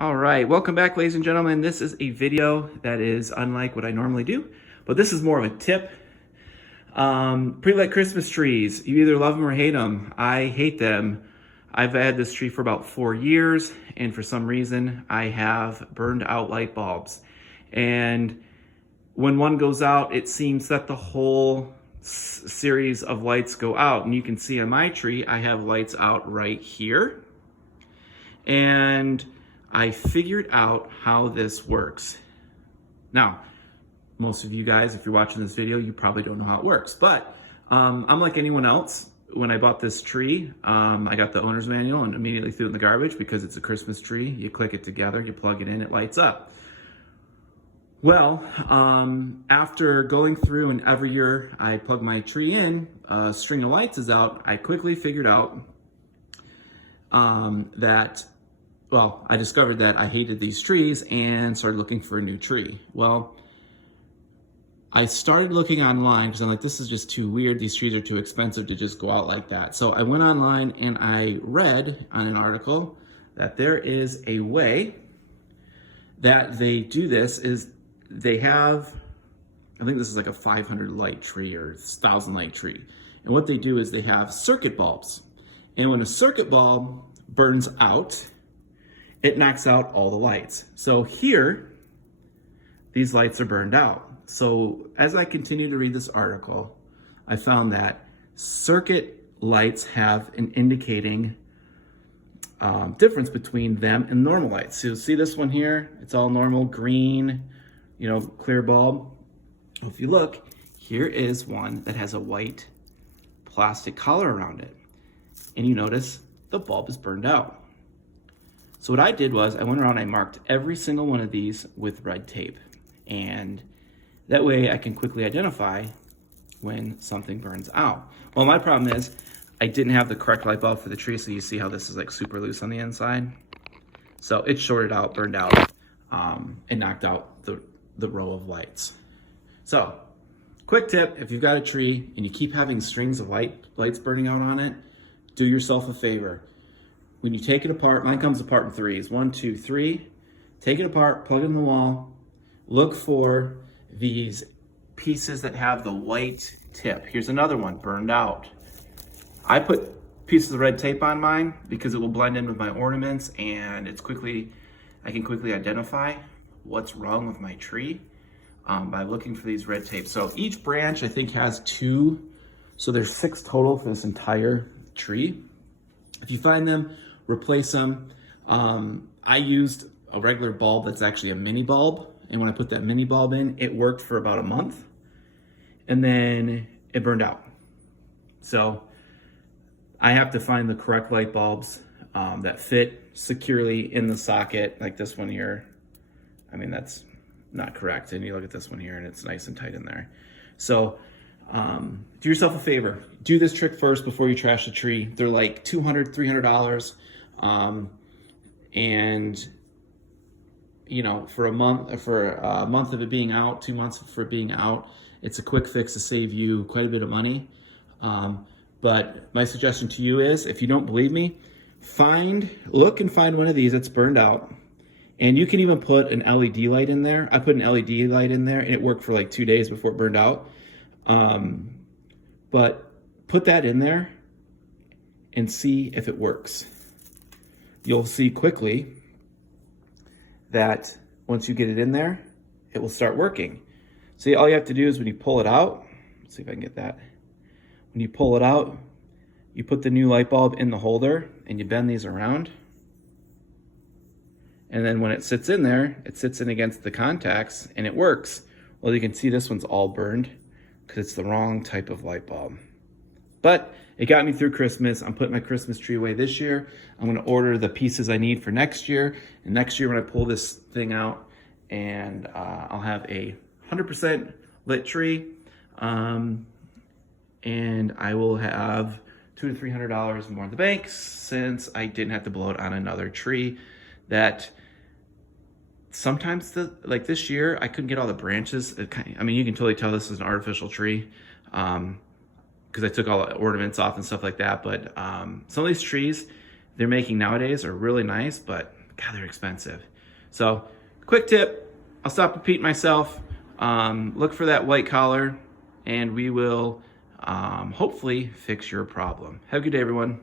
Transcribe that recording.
All right, welcome back, ladies and gentlemen. This is a video that is unlike what I normally do, but this is more of a tip. Pre-lit Christmas trees, you either love them or hate them. I hate them. I've had this tree for about 4 years, and for some reason, I have burned out light bulbs. And when one goes out, it seems that the whole series of lights go out. And you can see on my tree, I have lights out right here. And I figured out how this works. Now, most of you guys, if you're watching this video, you probably don't know how it works, but I'm like anyone else. When I bought this tree, I got the owner's manual and immediately threw it in the garbage because it's a Christmas tree. You click it together, you plug it in, it lights up. Well, after going through and every year I plug my tree in, a string of lights is out, I quickly figured out I discovered that I hated these trees and started looking for a new tree. Well, I started looking online because I'm like, this is just too weird. These trees are too expensive to just go out like that. So I went online and I read on an article that there is a way that they do this is they have, I think this is like a 500 light tree or 1,000 light tree. And what they do is they have circuit bulbs. And when a circuit bulb burns out, it knocks out all the lights. So here, these lights are burned out. So as I continue to read this article, I found that circuit lights have an indicating difference between them and normal lights. So you'll see this one here, it's all normal, green, clear bulb. If you look, here is one that has a white plastic collar around it. And you notice the bulb is burned out. So what I did was I went around and I marked every single one of these with red tape. And that way I can quickly identify when something burns out. Well, my problem is I didn't have the correct light bulb for the tree. So you see how this is like super loose on the inside. So it shorted out, burned out, and knocked out the row of lights. So quick tip, if you've got a tree and you keep having strings of lights burning out on it, do yourself a favor. When you take it apart, mine comes apart in threes. 1, 2, 3. Take it apart, plug it in the wall. Look for these pieces that have the white tip. Here's another one, burned out. I put pieces of red tape on mine because it will blend in with my ornaments and I can quickly identify what's wrong with my tree by looking for these red tapes. So each branch I think has 2, so there's 6 total for this entire tree. If you find them, replace them. I used a regular bulb that's actually a mini bulb. And when I put that mini bulb in, it worked for about a month. And then it burned out. So I have to find the correct light bulbs that fit securely in the socket, like this one here. I mean, that's not correct. And you look at this one here and it's nice and tight in there. So do yourself a favor. Do this trick first before you trash the tree. They're like $200, $300. And for a month of it being out, 2 months for it being out, it's a quick fix to save you quite a bit of money. But my suggestion to you is, if you don't believe me, look and find one of these that's burned out. And you can even put an LED light in there. I put an LED light in there and it worked for like 2 days before it burned out. But put that in there and see if it works. You'll see quickly that once you get it in there, it will start working. See, all you have to do is when you pull it out, let's see if I can get that. When you pull it out, you put the new light bulb in the holder and you bend these around. And then when it sits in there, it sits in against the contacts and it works. Well, you can see this one's all burned because it's the wrong type of light bulb. But it got me through Christmas. I'm putting my Christmas tree away this year. I'm gonna order the pieces I need for next year. And next year when I pull this thing out and I'll have a 100% lit tree. And I will have $200 to $300 more in the bank since I didn't have to blow it on another tree that sometimes like this year, I couldn't get all the branches. I mean, you can totally tell this is an artificial tree. Because I took all the ornaments off and stuff like that. But some of these trees they're making nowadays are really nice, but God, they're expensive. So quick tip, I'll stop repeating myself. Look for that white collar and we will hopefully fix your problem. Have a good day, everyone.